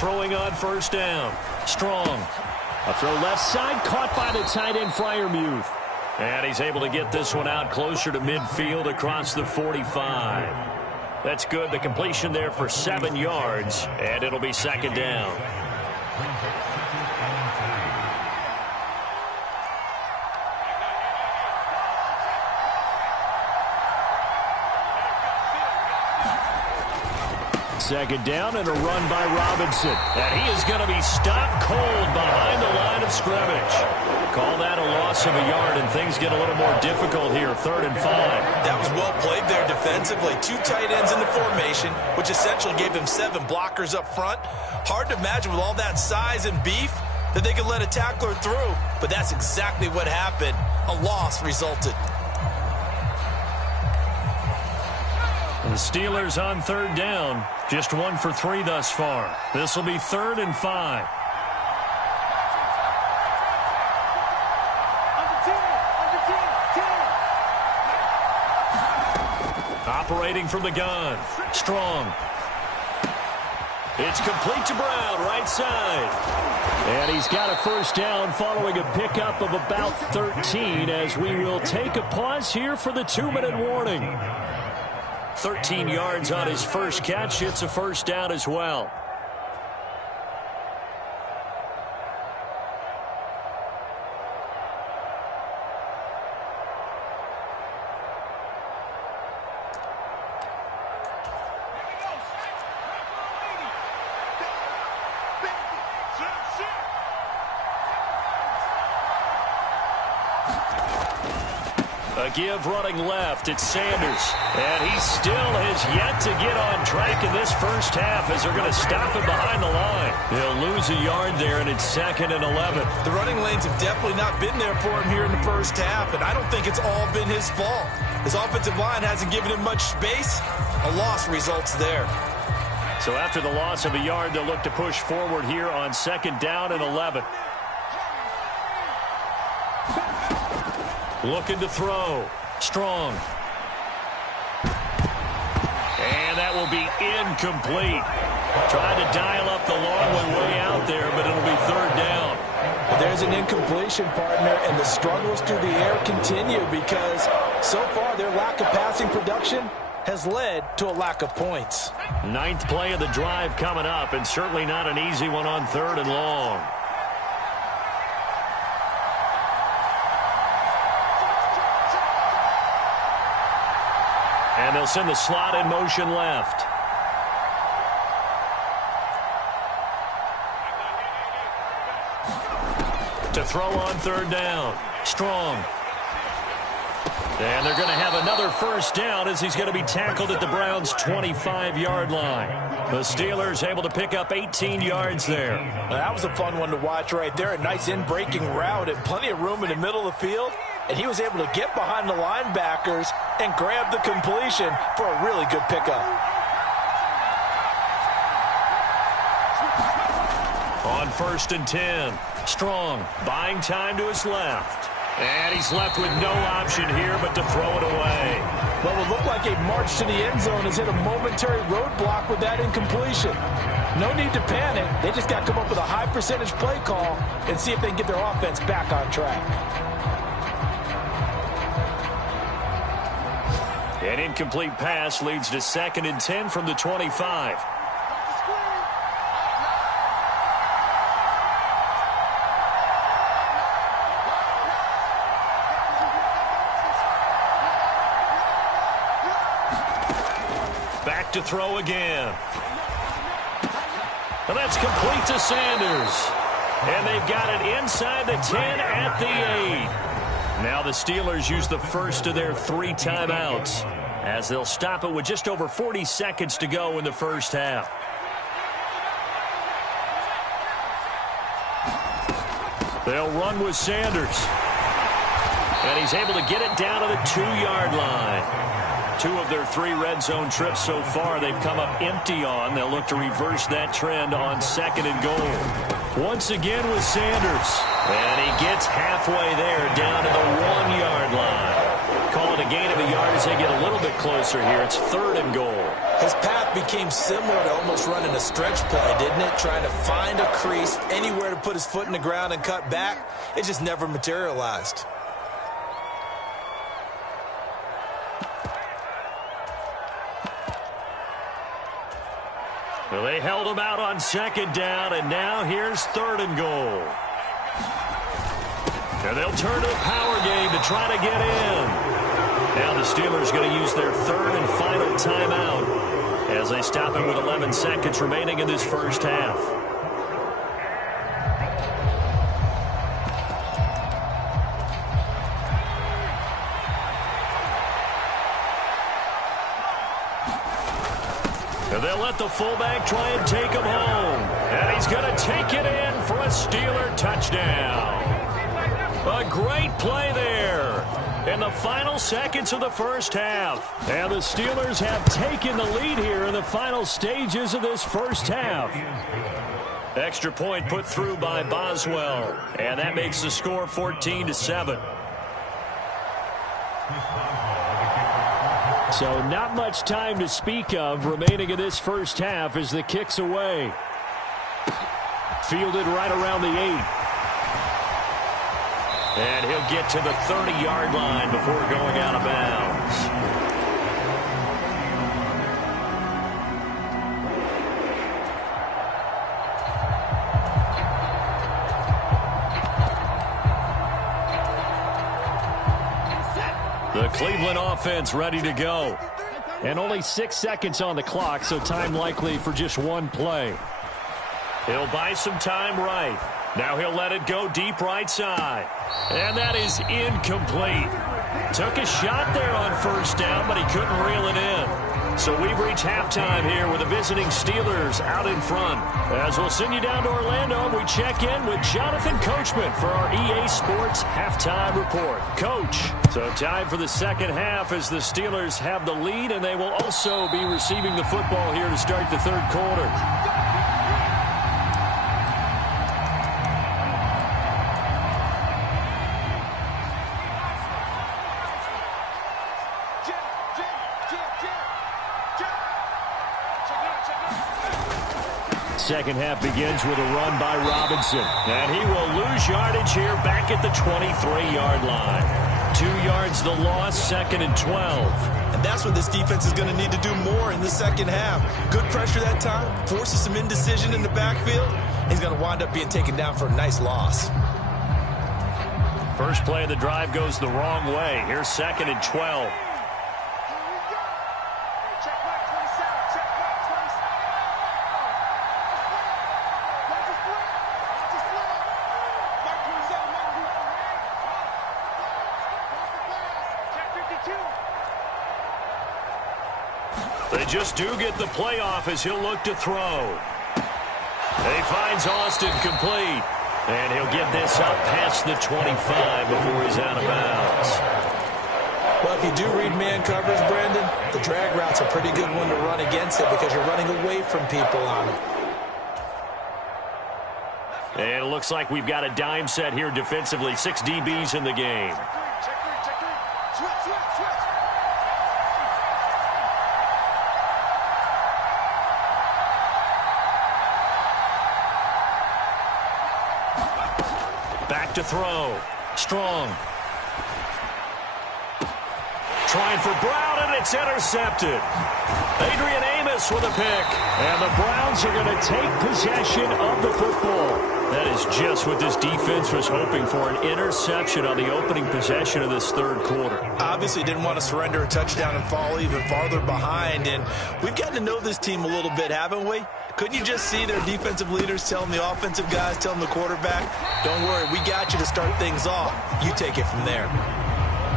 throwing on first down. Strong. A throw left side, caught by the tight end, Freiermuth. And he's able to get this one out closer to midfield across the 45. That's good. The completion there for 7 yards, and it'll be second down. Second down and a run by Robinson. And he is going to be stopped cold behind the line of scrimmage. Call that a loss of a yard, and things get a little more difficult here, 3rd and 5. That was well played there defensively. 2 tight ends in the formation, which essentially gave them 7 blockers up front. Hard to imagine with all that size and beef that they could let a tackler through, but that's exactly what happened. A loss resulted. The Steelers on 3rd down. Just 1 for 3 thus far. This will be 3rd and 5. Operating from the gun. Strong. It's complete to Brown, right side. And he's got a first down following a pickup of about 13 as we will take a pause here for the 2-minute warning. 13 yards on his first catch. It's a first down as well. A give running left. It's Sanders. And he still has yet to get on track in this first half as they're going to stop him behind the line. He'll lose a yard there, and it's 2nd and 11. The running lanes have definitely not been there for him here in the first half, and I don't think it's all been his fault. His offensive line hasn't given him much space. A loss results there. So after the loss of a yard, they'll look to push forward here on 2nd down and 11. Looking to throw. Strong. And that will be incomplete. Trying to dial up the long one way out there, but it'll be 3rd down. There's an incompletion, partner, and the struggles through the air continue because so far their lack of passing production has led to a lack of points. 9th play of the drive coming up, and certainly not an easy one on 3rd and long. And they'll send the slot in motion left. To throw on 3rd down. Strong. And they're going to have another first down as he's going to be tackled at the Browns' 25-yard line. The Steelers able to pick up 18 yards there. That was a fun one to watch right there. A nice in-breaking route and plenty of room in the middle of the field. And he was able to get behind the linebackers and grab the completion for a really good pickup. On 1st and 10, Strong buying time to his left. And he's left with no option here but to throw it away. What would look like a march to the end zone has hit a momentary roadblock with that incompletion. No need to panic. They just got to come up with a high percentage play call and see if they can get their offense back on track. An incomplete pass leads to 2nd and 10 from the 25. Back to throw again. And that's complete to Sanders. And they've got it inside the 10 at the 8. Now the Steelers use the first of their 3 timeouts as they'll stop it with just over 40 seconds to go in the first half. They'll run with Sanders. And he's able to get it down to the 2-yard line. 2 of their 3 red zone trips so far they've come up empty on. They'll look to reverse that trend on 2nd and goal. Once again with Sanders. And he gets halfway there down to the 1-yard line. Call it a gain of a yard as they get a little bit closer here. It's 3rd and goal. His path became similar to almost running a stretch play, didn't it? Trying to find a crease, anywhere to put his foot in the ground and cut back. It just never materialized. Well, they held him out on 2nd down, and now here's 3rd and goal. And they'll turn to the power game to try to get in. Now the Steelers going to use their 3rd and final timeout as they stop him with 11 seconds remaining in this first half. And they'll let the fullback try and take him home. And he's going to take it in for a Steeler touchdown. A great play there in the final seconds of the first half. And the Steelers have taken the lead here in the final stages of this first half. Extra point put through by Boswell. And that makes the score 14-7. So not much time to speak of remaining in this first half as the kick's away. Fielded right around the 8. And he'll get to the 30-yard line before going out of bounds. The Cleveland offense ready to go. And only 6 seconds on the clock, so time likely for just one play. He'll buy some time right. Now he'll let it go deep right side. And that is incomplete. Took a shot there on 1st down, but he couldn't reel it in. So we've reached halftime here with the visiting Steelers out in front. As we'll send you down to Orlando, we check in with Jonathan Coachman for our EA Sports Halftime Report. Coach, so time for the second half as the Steelers have the lead, and they will also be receiving the football here to start the 3rd quarter. Second half begins with a run by Robinson. And he will lose yardage here back at the 23-yard line. 2 yards the loss, 2nd and 12. And that's what this defense is going to need to do more in the second half. Good pressure that time, forces some indecision in the backfield. He's going to wind up being taken down for a nice loss. First play of the drive goes the wrong way. Here's 2nd and 12. They just do get the play off as he'll look to throw. He finds Austin complete. And he'll get this up past the 25 before he's out of bounds. Well, if you do read man coverage, Brandon, the drag route's a pretty good one to run against it because you're running away from people on it. And it looks like we've got a dime set here defensively. 6 DBs in the game. Back to throw. Strong. Trying for Brown, and it's intercepted. Adrian Amos with a pick. And the Browns are going to take possession of the football. That is just what this defense was hoping for, an interception on the opening possession of this 3rd quarter. Obviously didn't want to surrender a touchdown and fall even farther behind. And we've gotten to know this team a little bit, haven't we? Couldn't you just see their defensive leaders telling the offensive guys, telling the quarterback, don't worry, we got you to start things off. You take it from there.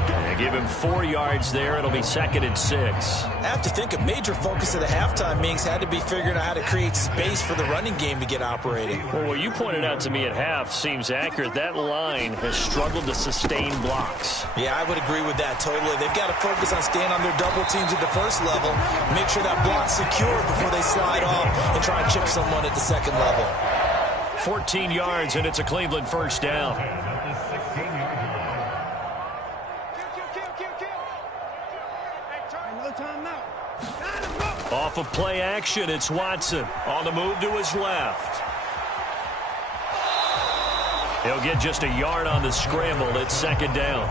And give him 4 yards there. It'll be 2nd and 6. I have to think a major focus of the halftime meetings had to be figuring out how to create space for the running game to get operating. Well, what you pointed out to me at half seems accurate. That line has struggled to sustain blocks. Yeah, I would agree with that totally. They've got to focus on staying on their double teams at the first level, make sure that block's secure before they slide off and try and chip someone at the second level. 14 yards, and it's a Cleveland first down. Off of play action, it's Watson on the move to his left. He'll get just a yard on the scramble. It's second down.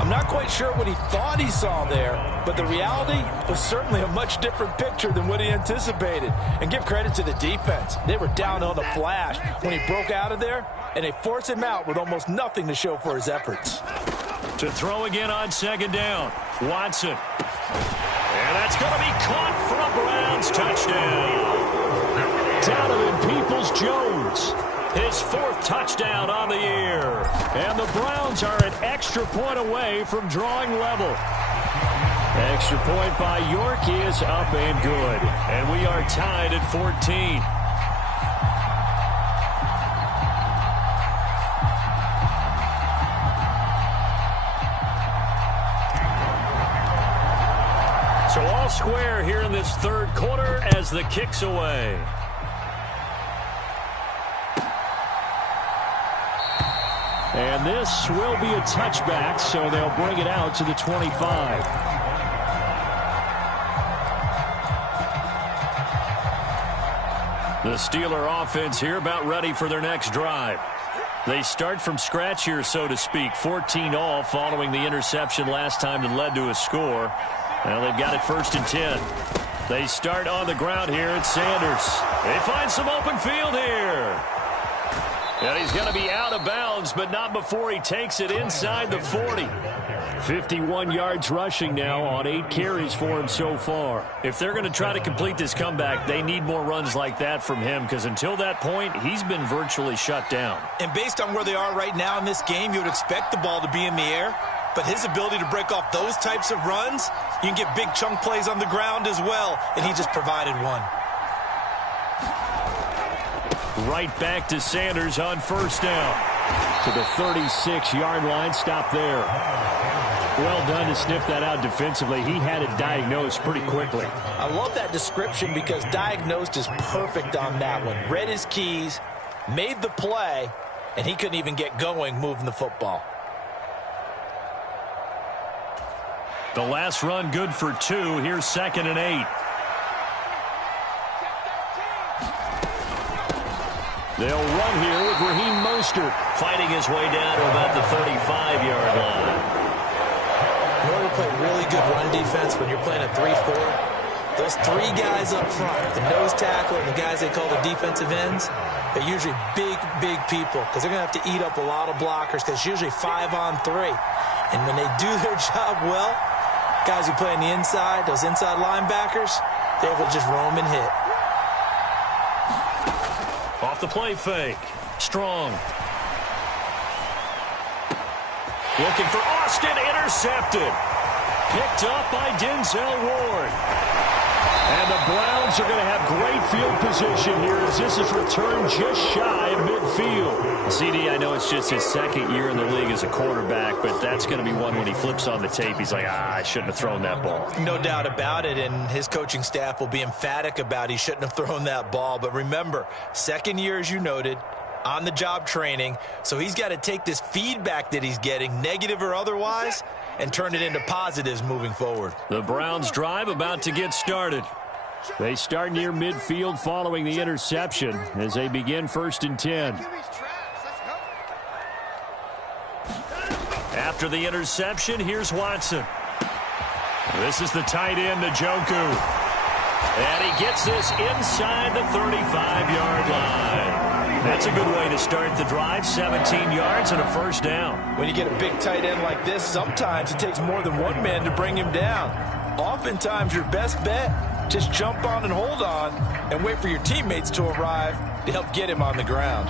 I'm not quite sure what he thought he saw there, but the reality was certainly a much different picture than what he anticipated. And give credit to the defense. They were down on the flash when he broke out of there, and they forced him out with almost nothing to show for his efforts. To throw again on second down, Watson. And that's going to be caught for a Browns touchdown. Donovan Peoples-Jones, his 4th touchdown on the year. And the Browns are an extra point away from drawing level. Extra point by York is up and good. And we are tied at 14. So all square here in this third quarter as the kick's away. And this will be a touchback, so they'll bring it out to the 25. The Steeler offense here about ready for their next drive. They start from scratch here, so to speak. 14 all following the interception last time that led to a score. Well, they've got it 1st and 10. They start on the ground here at Sanders. They find some open field here. And he's going to be out of bounds, but not before he takes it inside the 40. 51 yards rushing now on 8 carries for him so far. If they're going to try to complete this comeback, they need more runs like that from him, because until that point, he's been virtually shut down. And based on where they are right now in this game, you would expect the ball to be in the air. But his ability to break off those types of runs, you can get big chunk plays on the ground as well, and he just provided one. Right back to Sanders on 1st down. To the 36-yard line. Stop there. Well done to sniff that out defensively. He had it diagnosed pretty quickly. I love that description because diagnosed is perfect on that one. Read his keys, made the play, and he couldn't even get going moving the football. The last run good for 2. Here's 2nd and 8. They'll run here with Raheem Mostert fighting his way down to about the 35-yard line. In order to play really good run defense when you're playing a 3-4, those 3 guys up front, the nose tackle and the guys they call the defensive ends, they're usually big people because they're going to have to eat up a lot of blockers because it's usually 5-on-3. And when they do their job well, guys who play on the inside, those inside linebackers, they're able to just roam and hit. Off the play fake. Strong. Looking for Austin. Intercepted. Picked up by Denzel Ward. And the Browns are going to have great field position here as this is returned just shy of midfield. CD, I know it's just his 2nd year in the league as a quarterback, but that's going to be one when he flips on the tape. He's like, I shouldn't have thrown that ball. No doubt about it, and his coaching staff will be emphatic about he shouldn't have thrown that ball. But remember, 2nd year, as you noted, on-the-job training, so he's got to take this feedback that he's getting, negative or otherwise, and turn it into positives moving forward. The Browns drive about to get started. They start near midfield following the interception as they begin 1st and 10. After the interception, here's Watson. This is the tight end, Njoku. And he gets this inside the 35-yard line. That's a good way to start the drive. 17 yards and a 1st down. When you get a big tight end like this, sometimes it takes more than one man to bring him down. Oftentimes, your best bet, just jump on and hold on and wait for your teammates to arrive to help get him on the ground.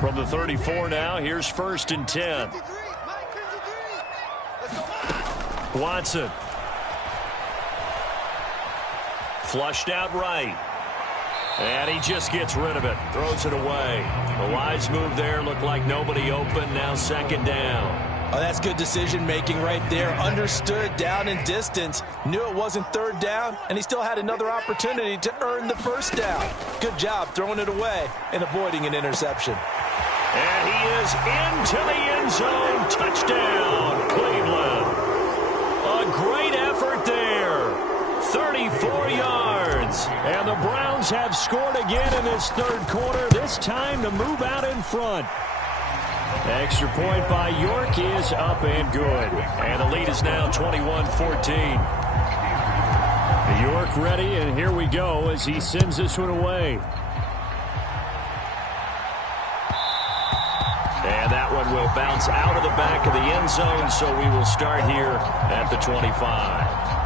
From the 34 now, here's 1st and 10. Watson. Flushed out right. And he just gets rid of it. Throws it away. The wise move there. Looked like nobody open. Now 2nd down. Oh, that's good decision-making right there. Understood down and distance. Knew it wasn't 3rd down, and he still had another opportunity to earn the 1st down. Good job throwing it away and avoiding an interception. And he is into the end zone. Touchdown, Cleveland. A great effort there. 34 yards. And the Browns have scored again in this third quarter, this time to move out in front. Extra point by York is up and good. And the lead is now 21-14. York ready, and here we go as he sends this one away. And that one will bounce out of the back of the end zone, so we will start here at the 25.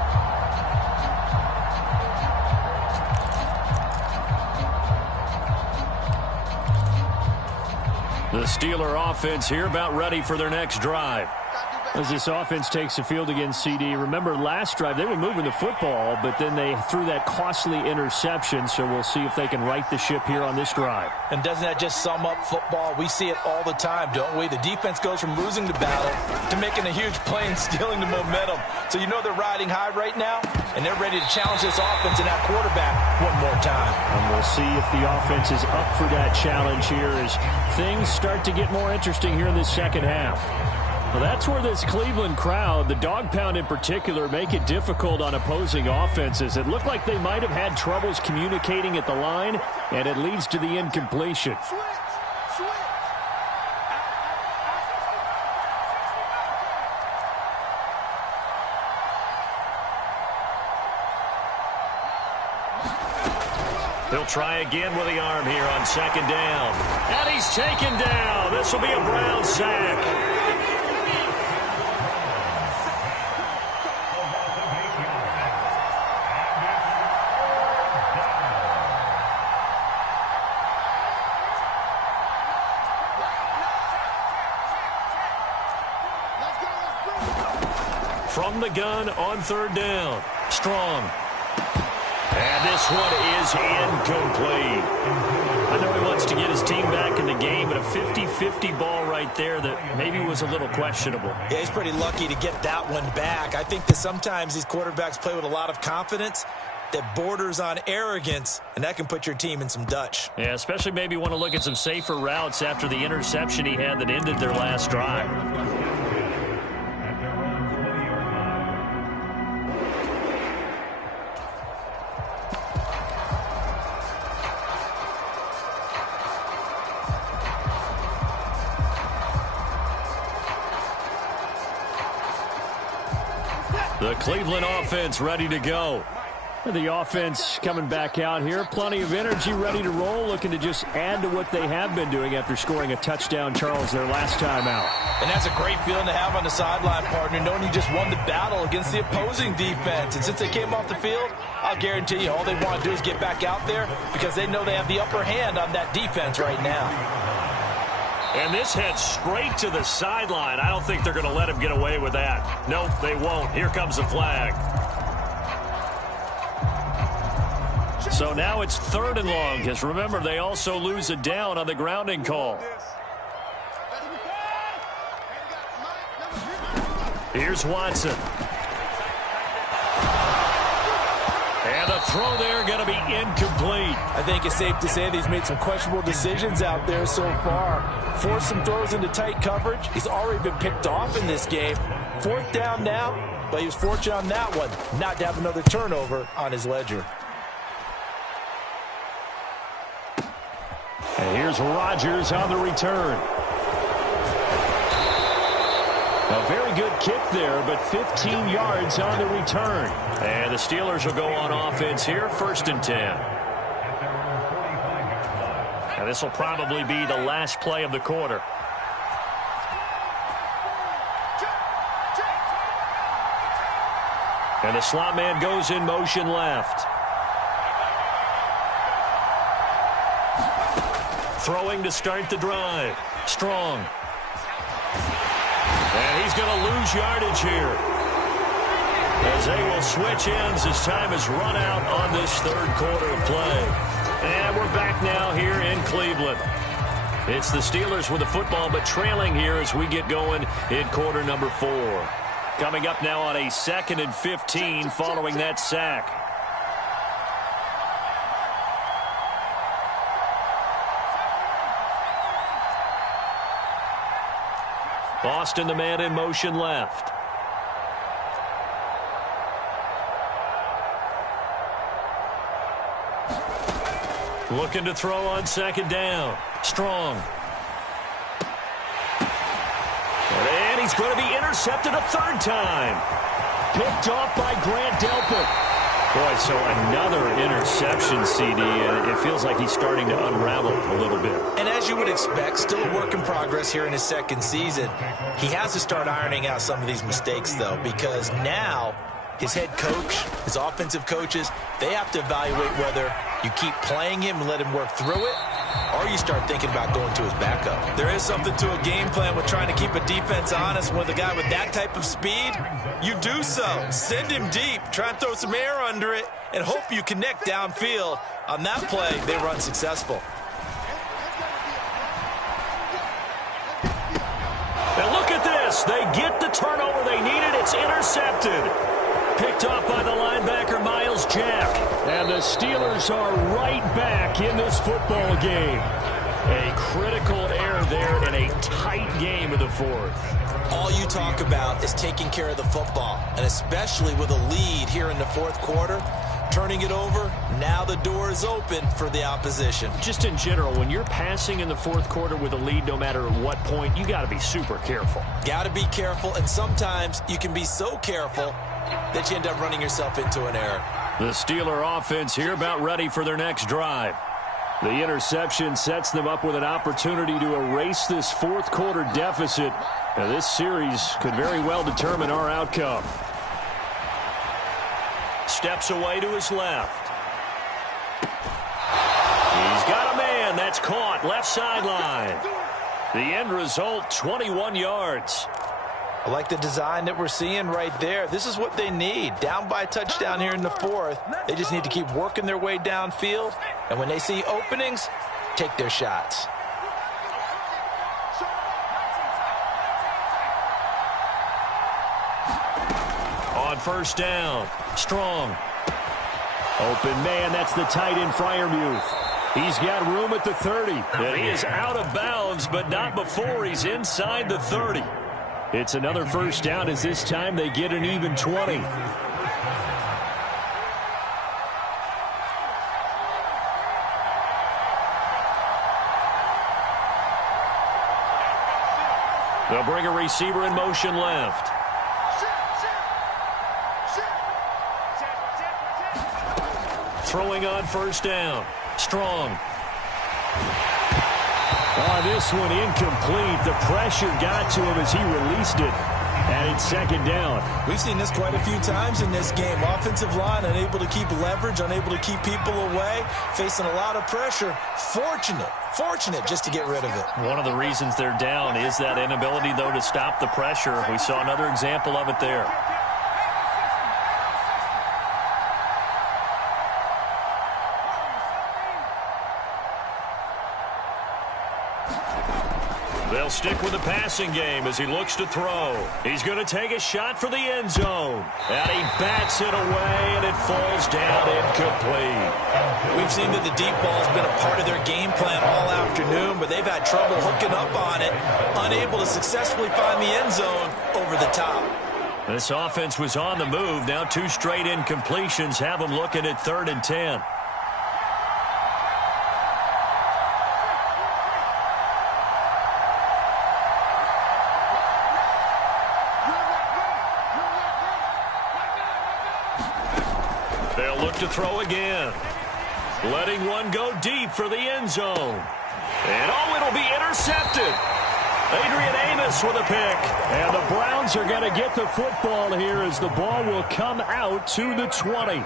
The Steeler offense here about ready for their next drive. As this offense takes the field against CD, remember last drive they were moving the football, but then they threw that costly interception, so we'll see if they can right the ship here on this drive. And doesn't that just sum up football? We see it all the time, don't we? The defense goes from losing the battle to making a huge play and stealing the momentum. So you know they're riding high right now, and they're ready to challenge this offense and that quarterback one more time. And we'll see if the offense is up for that challenge here as things start to get more interesting here in this second half. Well, that's where this Cleveland crowd, the dog pound in particular, make it difficult on opposing offenses. It looked like they might have had troubles communicating at the line, and it leads to the incompletion. He'll try again with the arm here on second down. And he's taken down. This will be a Brown sack. From the gun on third down. Strong. And this one is incomplete. I know he wants to get his team back in the game, but a 50-50 ball right there that maybe was a little questionable. Yeah, he's pretty lucky to get that one back. I think that sometimes these quarterbacks play with a lot of confidence that borders on arrogance, and that can put your team in some Dutch. Yeah, especially maybe want to look at some safer routes after the interception he had that ended their last drive. The Cleveland offense ready to go. The offense coming back out here. Plenty of energy, ready to roll, looking to just add to what they have been doing after scoring a touchdown, Charles, their last time out. And that's a great feeling to have on the sideline, partner, knowing you just won the battle against the opposing defense. And since they came off the field, I'll guarantee you all they want to do is get back out there because they know they have the upper hand on that defense right now. And this heads straight to the sideline. I don't think they're going to let him get away with that. Nope, they won't. Here comes the flag. So now it's third and long, because remember, they also lose a down on the grounding call. Here's Watson. And the throw there going to be incomplete. I think it's safe to say that he's made some questionable decisions out there so far. Forced some throws into tight coverage. He's already been picked off in this game. Fourth down now, but he was fortunate on that one not to have another turnover on his ledger. And here's Rodgers on the return. A very good kick there, but 15 yards on the return. And the Steelers will go on offense here, 1st and 10. And this will probably be the last play of the quarter. And the slot man goes in motion left. Throwing to start the drive. Strong. And he's going to lose yardage here, as they will switch ends as time has run out on this third quarter of play. And we're back now here in Cleveland. It's the Steelers with the football, but trailing here as we get going in quarter number 4. Coming up now on a 2nd and 15 following that sack. Boston, the man in motion left. Looking to throw on second down. Strong. And he's going to be intercepted a third time. Picked off by Grant Delpit. Boy, so another interception, CD, and it feels like he's starting to unravel a little bit. And as you would expect, still a work in progress here in his second season. He has to start ironing out some of these mistakes, though, because now his head coach, his offensive coaches, they have to evaluate whether you keep playing him and let him work through it, or you start thinking about going to his backup. There is something to a game plan with trying to keep a defense honest. With a guy with that type of speed, you do so. Send him deep, try and throw some air under it, and hope you connect downfield. On that play, they run successful. And look at this. They get the turnover they needed. It's intercepted. Picked off by the linebacker, Myles Jack. And the Steelers are right back in this football game. A critical error there in a tight game of the fourth. All you talk about is taking care of the football, and especially with a lead here in the fourth quarter, turning it over, now the door is open for the opposition. Just in general, when you're passing in the fourth quarter with a lead, no matter at what point, you got to be super careful. Got to be careful, and sometimes you can be so careful that you end up running yourself into an error. The Steeler offense here about ready for their next drive. The interception sets them up with an opportunity to erase this fourth quarter deficit. Now, this series could very well determine our outcome. Steps away to his left. He's got a man. That's caught. Left sideline. The end result, 21 yards. I like the design that we're seeing right there. This is what they need. Down by a touchdown here in the fourth. They just need to keep working their way downfield. And when they see openings, take their shots. On first down, Strong. Open man, that's the tight end, Freiermuth. He's got room at the 30. And he is out of bounds, but not before he's inside the 30. It's another first down as this time they get an even 20. They'll bring a receiver in motion left. Throwing on first down. Strong. Oh, this one incomplete. The pressure got to him as he released it. And it's second down. We've seen this quite a few times in this game. Offensive line unable to keep leverage, unable to keep people away, facing a lot of pressure. Fortunate just to get rid of it. One of the reasons they're down is that inability, though, to stop the pressure. We saw another example of it there. They'll stick with the passing game as he looks to throw. He's going to take a shot for the end zone. And he bats it away, and it falls down incomplete. We've seen that the deep ball's been a part of their game plan all afternoon, but they've had trouble hooking up on it, unable to successfully find the end zone over the top. This offense was on the move. Now 2 straight incompletions have them looking at 3rd and 10. They'll look to throw again. Letting one go deep for the end zone. And oh, it'll be intercepted. Adrian Amos with a pick. And the Browns are going to get the football here as the ball will come out to the 20.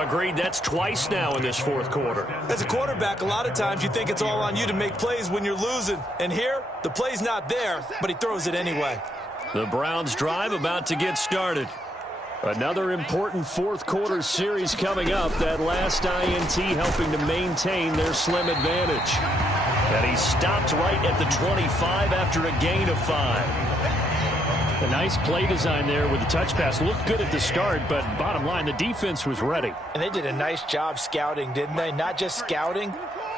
Agreed, that's twice now in this fourth quarter. As a quarterback, a lot of times you think it's all on you to make plays when you're losing. And here, the play's not there, but he throws it anyway. The Browns drive about to get started. Another important fourth quarter series coming up. That last INT helping to maintain their slim advantage. And he stopped right at the 25 after a gain of 5. A nice play design there with the touch pass. Looked good at the start, but bottom line, the defense was ready. And they did a nice job scouting, didn't they? Not just scouting,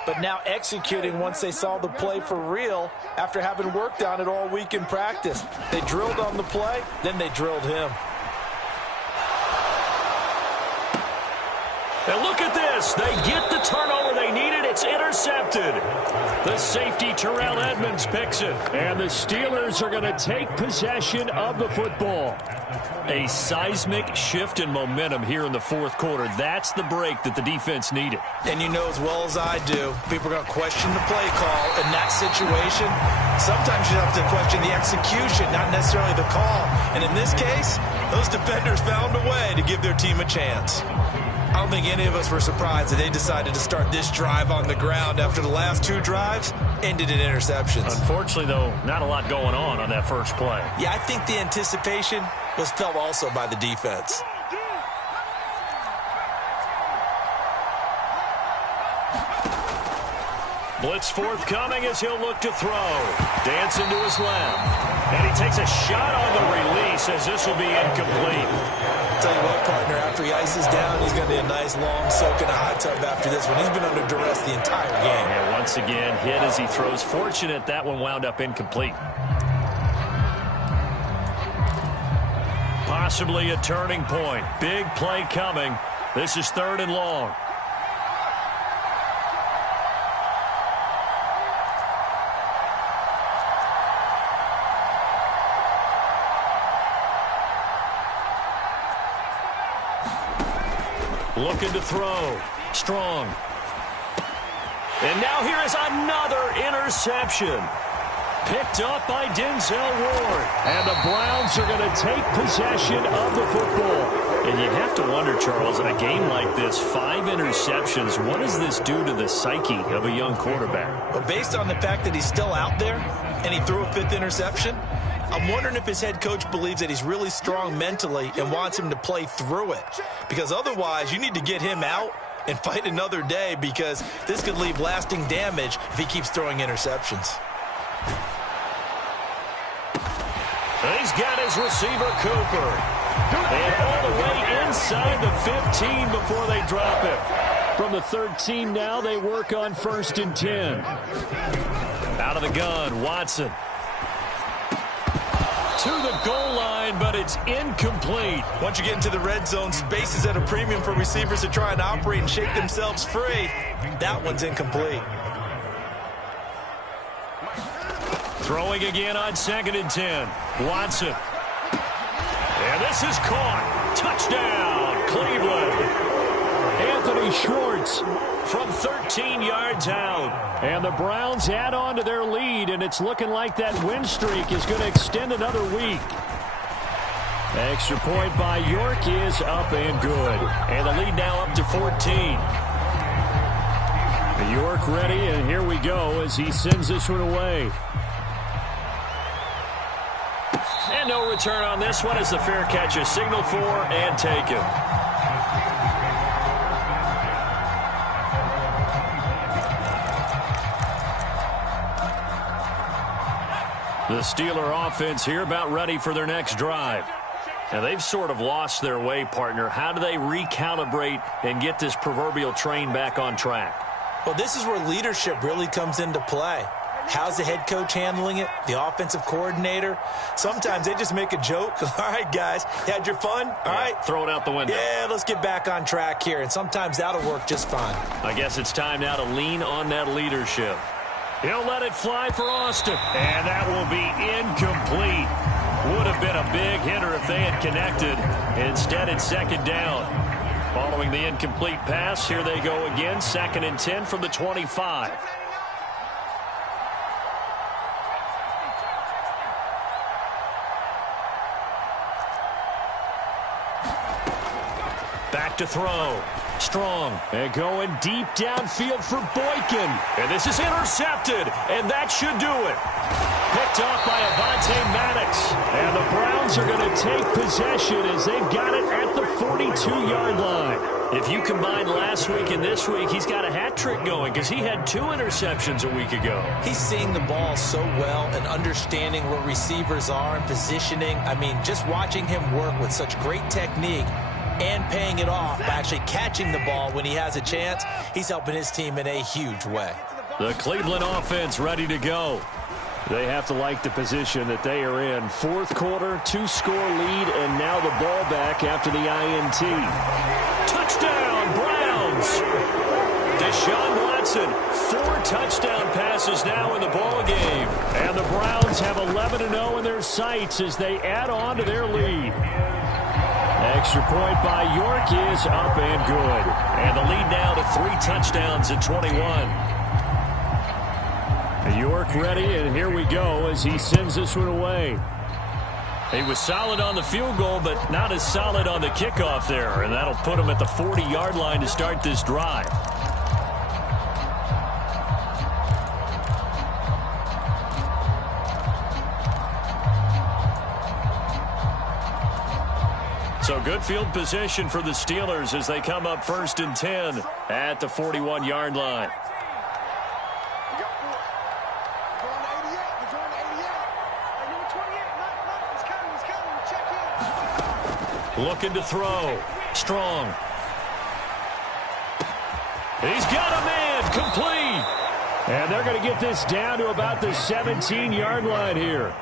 but now executing once they saw the play for real after having worked on it all week in practice. They drilled on the play, then they drilled him. And look at this. They get the turnover they needed. The safety, Terrell Edmonds, picks it. And the Steelers are going to take possession of the football. A seismic shift in momentum here in the fourth quarter. That's the break that the defense needed. And you know as well as I do, people are going to question the play call in that situation. Sometimes you have to question the execution, not necessarily the call. And in this case, those defenders found a way to give their team a chance. I don't think any of us were surprised that they decided to start this drive on the ground after the last two drives ended in interceptions. Unfortunately, though, not a lot going on that first play. Yeah, I think the anticipation was felt also by the defense. Blitz forthcoming as he'll look to throw. Dancing to his left. And he takes a shot on the release as this will be incomplete. Tell you what, partner, after he ices down, he's going to be a nice long soak in a hot tub after this one. He's been under duress the entire game. And once again, hit as he throws. Fortunate that one wound up incomplete. Possibly a turning point. Big play coming. This is 3rd and long. Looking to throw. Strong. And now here is another interception. Picked up by Denzel Ward. And the Browns are going to take possession of the football. And you have to wonder, Charles, in a game like this, 5 interceptions, what does this do to the psyche of a young quarterback? Well, based on the fact that he's still out there and he threw a 5th interception, I'm wondering if his head coach believes that he's really strong mentally and wants him to play through it. Because otherwise, you need to get him out and fight another day, because this could leave lasting damage if he keeps throwing interceptions. He's got his receiver, Cooper. And all the way inside the 15 before they drop it. From the 13 now, they work on 1st and 10. Out of the gun, Watson. To the goal line, but it's incomplete. Once you get into the red zone, space is at a premium for receivers to try and operate and shake themselves free. That one's incomplete. Throwing again on 2nd and 10. Watson. And this is caught. Touchdown, Cleveland. Anthony Schwartz from 13 yards out. And the Browns add on to their lead, and it's looking like that win streak is going to extend another week. Extra point by York is up and good. And the lead now up to 14. York ready, and here we go as he sends this one away. And no return on this one as the fair catch is signaled for and taken. The Steeler offense here about ready for their next drive. Now, they've sort of lost their way, partner. How do they recalibrate and get this proverbial train back on track? Well, this is where leadership really comes into play. How's the head coach handling it? The offensive coordinator? Sometimes they just make a joke. All right, guys, you had your fun? All right. Throw it out the window. Yeah, let's get back on track here. And sometimes that'll work just fine. I guess it's time now to lean on that leadership. He'll let it fly for Austin. And that will be incomplete. Would have been a big hitter if they had connected. Instead, it's 2nd down. Following the incomplete pass, here they go again. 2nd and 10 from the 25. Back to throw. Strong. And going deep downfield for Boykin. And this is intercepted. And that should do it. Picked off by Avonte Maddox. And the Browns are going to take possession as they've got it at the 42-yard line. If you combine last week and this week, he's got a hat trick going because he had 2 interceptions a week ago. He's seeing the ball so well and understanding where receivers are and positioning. I mean, just watching him work with such great technique and paying it off by actually catching the ball when he has a chance, he's helping his team in a huge way. The Cleveland offense ready to go. They have to like the position that they are in. 4th quarter, 2-score lead, and now the ball back after the INT. Touchdown, Browns! Deshaun Watson, 4 touchdown passes now in the ball game. And the Browns have 11-0 in their sights as they add on to their lead. Extra point by York is up and good. And the lead now to 3 touchdowns at 21. York ready, and here we go as he sends this one away. He was solid on the field goal, but not as solid on the kickoff there. And that'll put him at the 40-yard line to start this drive. So good field position for the Steelers as they come up 1st and 10 at the 41-yard line. Looking to throw. Strong. He's got a man. Complete. And they're going to get this down to about the 17-yard line here.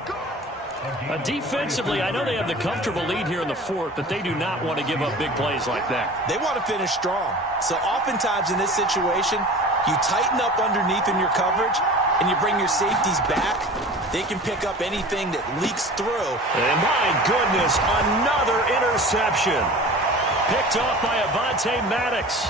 Defensively, I know they have the comfortable lead here in the 4th, but they do not want to give up big plays like that. They want to finish strong. So oftentimes in this situation, you tighten up underneath in your coverage, and you bring your safeties back. They can pick up anything that leaks through. And my goodness, another interception. Picked off by Avonte Maddox.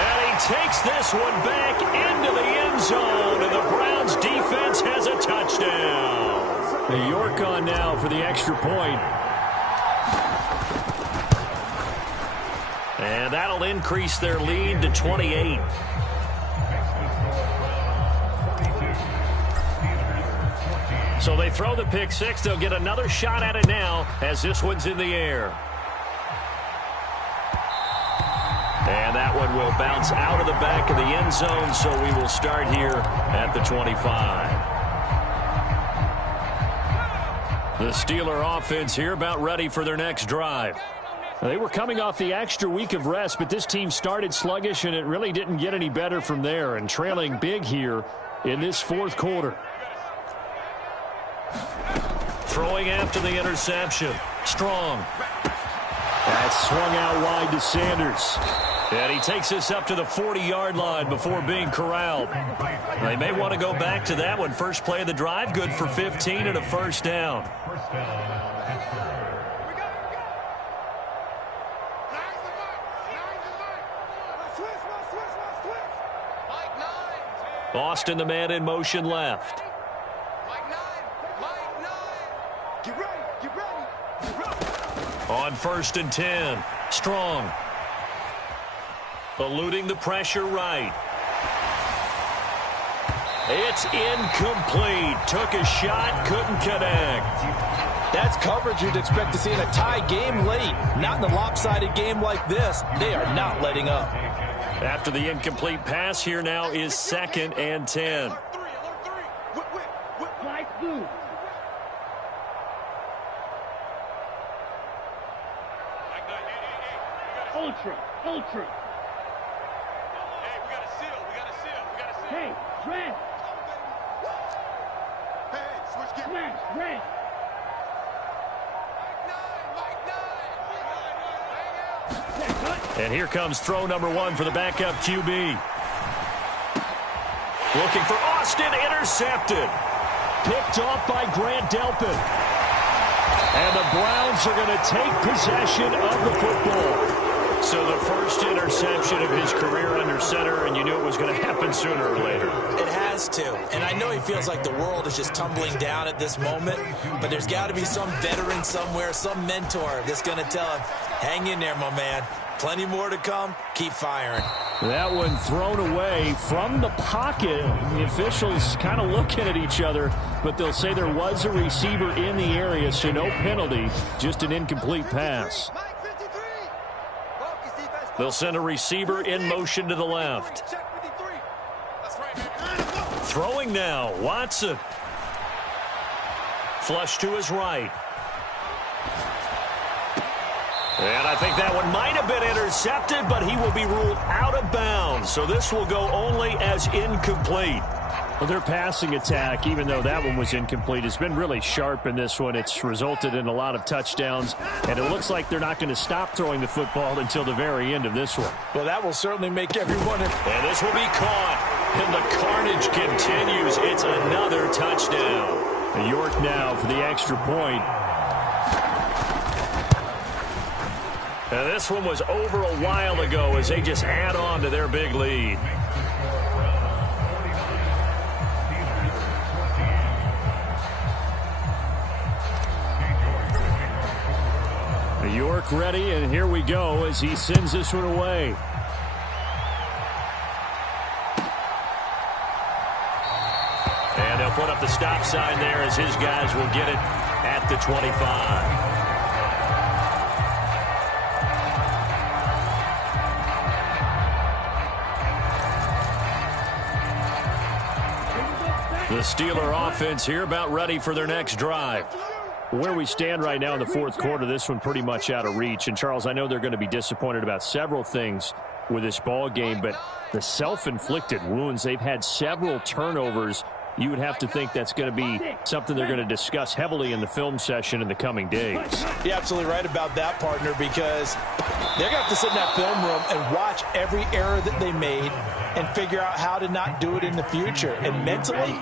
And he takes this one back into the end zone, and the Browns defense has a touchdown. York on now for the extra point. And that'll increase their lead to 28. So they throw the pick six. They'll get another shot at it now as this one's in the air. And that one will bounce out of the back of the end zone, so we will start here at the 25. The Steeler offense here about ready for their next drive. They were coming off the extra week of rest, but this team started sluggish, and it really didn't get any better from there, and trailing big here in this 4th quarter. Throwing after the interception. Strong. That's swung out wide to Sanders. And he takes this up to the 40-yard line before being corralled. They may want to go back to that one. First play of the drive, good for 15 and a first down. Austin, the man in motion left. On 1st and 10. Strong. Eluding the pressure right. It's incomplete. Took a shot, couldn't connect. That's coverage you'd expect to see in a tie game late. Not in a lopsided game like this. They are not letting up. After the incomplete pass, here now is 2nd and 10. Ultra. Hey, we got to seal. Hey, red. Hey, switch gear. Smash, red. And here comes throw number 1 for the backup QB. Looking for Austin, intercepted. Picked off by Grant Delpit. And the Browns are going to take possession of the football. So the first interception of his career under center, and you knew it was going to happen sooner or later. It has to. And I know he feels like the world is just tumbling down at this moment, but there's got to be some veteran somewhere, some mentor that's going to tell him, hang in there, my man. Plenty more to come. Keep firing. That one thrown away from the pocket. The officials kind of looking at each other, but they'll say there was a receiver in the area, so no penalty, just an incomplete pass. They'll send a receiver in motion to the left. Throwing now, Watson. Flush to his right. And I think that one might have been intercepted, but he will be ruled out of bounds. So this will go only as incomplete. Well, their passing attack, even though that one was incomplete, has been really sharp in this one. It's resulted in a lot of touchdowns, and it looks like they're not going to stop throwing the football until the very end of this one. Well, that will certainly make everyone... And this will be caught, and the carnage continues. It's another touchdown. York now for the extra point. And this one was over a while ago as they just add on to their big lead. York ready, and here we go as he sends this one away. And they'll put up the stop sign there as his guys will get it at the 25. The Steeler offense here about ready for their next drive. Where we stand right now in the fourth quarter, this one pretty much out of reach. And, Charles, I know they're going to be disappointed about several things with this ball game, but the self-inflicted wounds, they've had several turnovers. You would have to think that's going to be something they're going to discuss heavily in the film session in the coming days. You're absolutely right about that, partner, because they're going to have to sit in that film room and watch every error that they made and figure out how to not do it in the future. And mentally,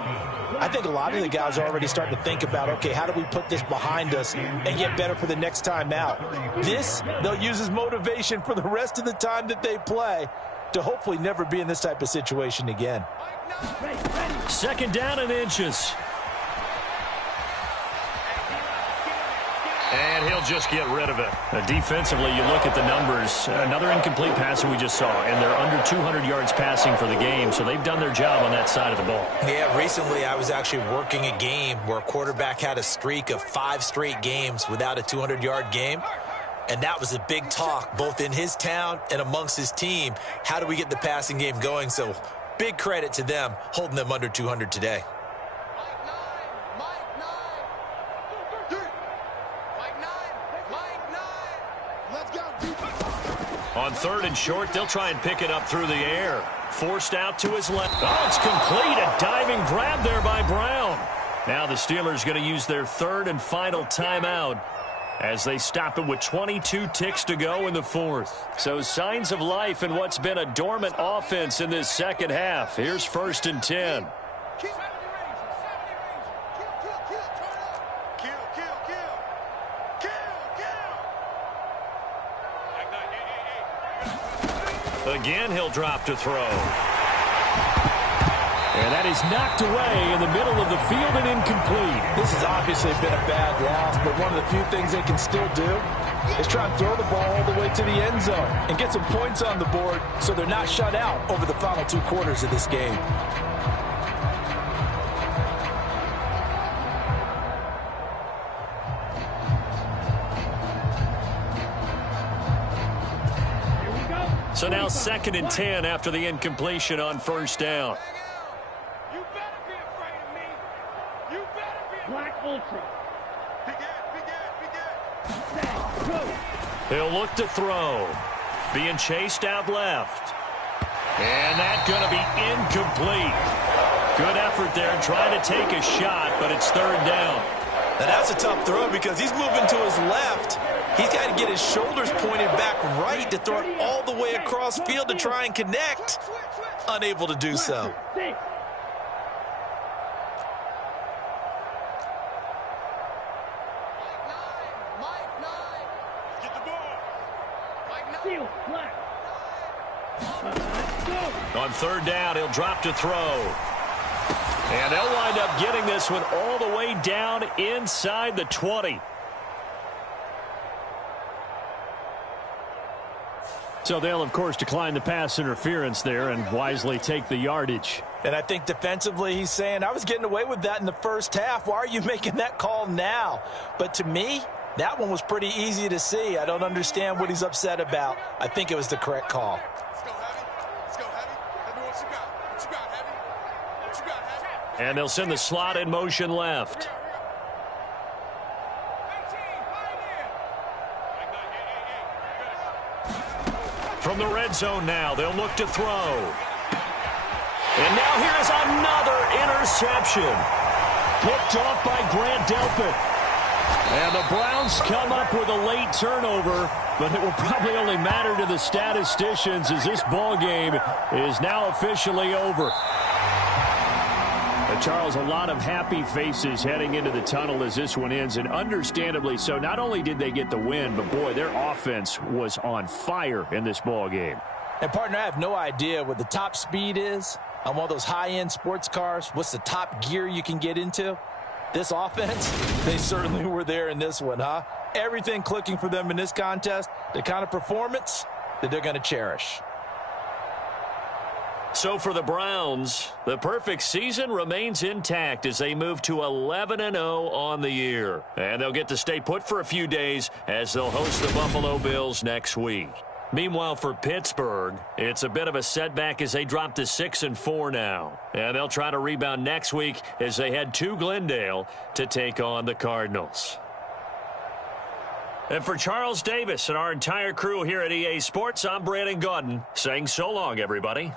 I think a lot of the guys are already starting to think about, okay, how do we put this behind us and get better for the next time out? This, they'll use as motivation for the rest of the time that they play to hopefully never be in this type of situation again. Second down and inches. And he'll just get rid of it. Defensively, you look at the numbers. Another incomplete pass that we just saw, and they're under 200 yards passing for the game, so they've done their job on that side of the ball. Yeah, recently I was actually working a game where a quarterback had a streak of 5 straight games without a 200-yard game, and that was a big talk both in his town and amongst his team. How do we get the passing game going? So big credit to them holding them under 200 today. On third and short, they'll try and pick it up through the air. Forced out to his left. Oh, it's complete. A diving grab there by Brown. Now the Steelers going to use their third and final timeout as they stop it with 22 ticks to go in the fourth. So signs of life in what's been a dormant offense in this second half. Here's 1st and 10. Again, he'll drop to throw. And that is knocked away in the middle of the field and incomplete. This has obviously been a bad loss, but one of the few things they can still do is try and throw the ball all the way to the end zone and get some points on the board so they're not shut out over the final 2 quarters of this game. So now 2nd and 10 after the incompletion on 1st down. You better be afraid of me. You better be Black Ultra. He'll look to throw. Being chased out left. And that's going to be incomplete. Good effort there trying to take a shot, but it's 3rd down. Now that's a tough throw because he's moving to his left. He's got to get his shoulders pointed back right to throw it all the way across field to try and connect. Unable to do so. Get the ball. On 3rd down, he'll drop to throw. And they'll wind up getting this one all the way down inside the 20. So they'll, of course, decline the pass interference there and wisely take the yardage. And I think defensively he's saying, I was getting away with that in the first half. Why are you making that call now? But to me, that one was pretty easy to see. I don't understand what he's upset about. I think it was the correct call. Let's go, Heavy. Let's go, Heavy. Heavy, what you got? What you got, Heavy? What you got, Heavy? And they'll send the slot in motion left. From the red zone now, they'll look to throw. And now here's another interception. Picked off by Grant Delpit. And the Browns come up with a late turnover, but it will probably only matter to the statisticians as this ball game is now officially over. Charles, a lot of happy faces heading into the tunnel as this one ends, and understandably so. Not only did they get the win, but boy, their offense was on fire in this ball game. And partner, I have no idea what the top speed is on one of those high-end sports cars. What's the top gear you can get into? This offense, they certainly were there in this one, huh? Everything clicking for them in this contest, the kind of performance that they're going to cherish. So for the Browns, the perfect season remains intact as they move to 11-0 on the year. And they'll get to stay put for a few days as they'll host the Buffalo Bills next week. Meanwhile, for Pittsburgh, it's a bit of a setback as they drop to 6-4 now. And they'll try to rebound next week as they head to Glendale to take on the Cardinals. And for Charles Davis and our entire crew here at EA Sports, I'm Brandon Gaudin saying so long, everybody.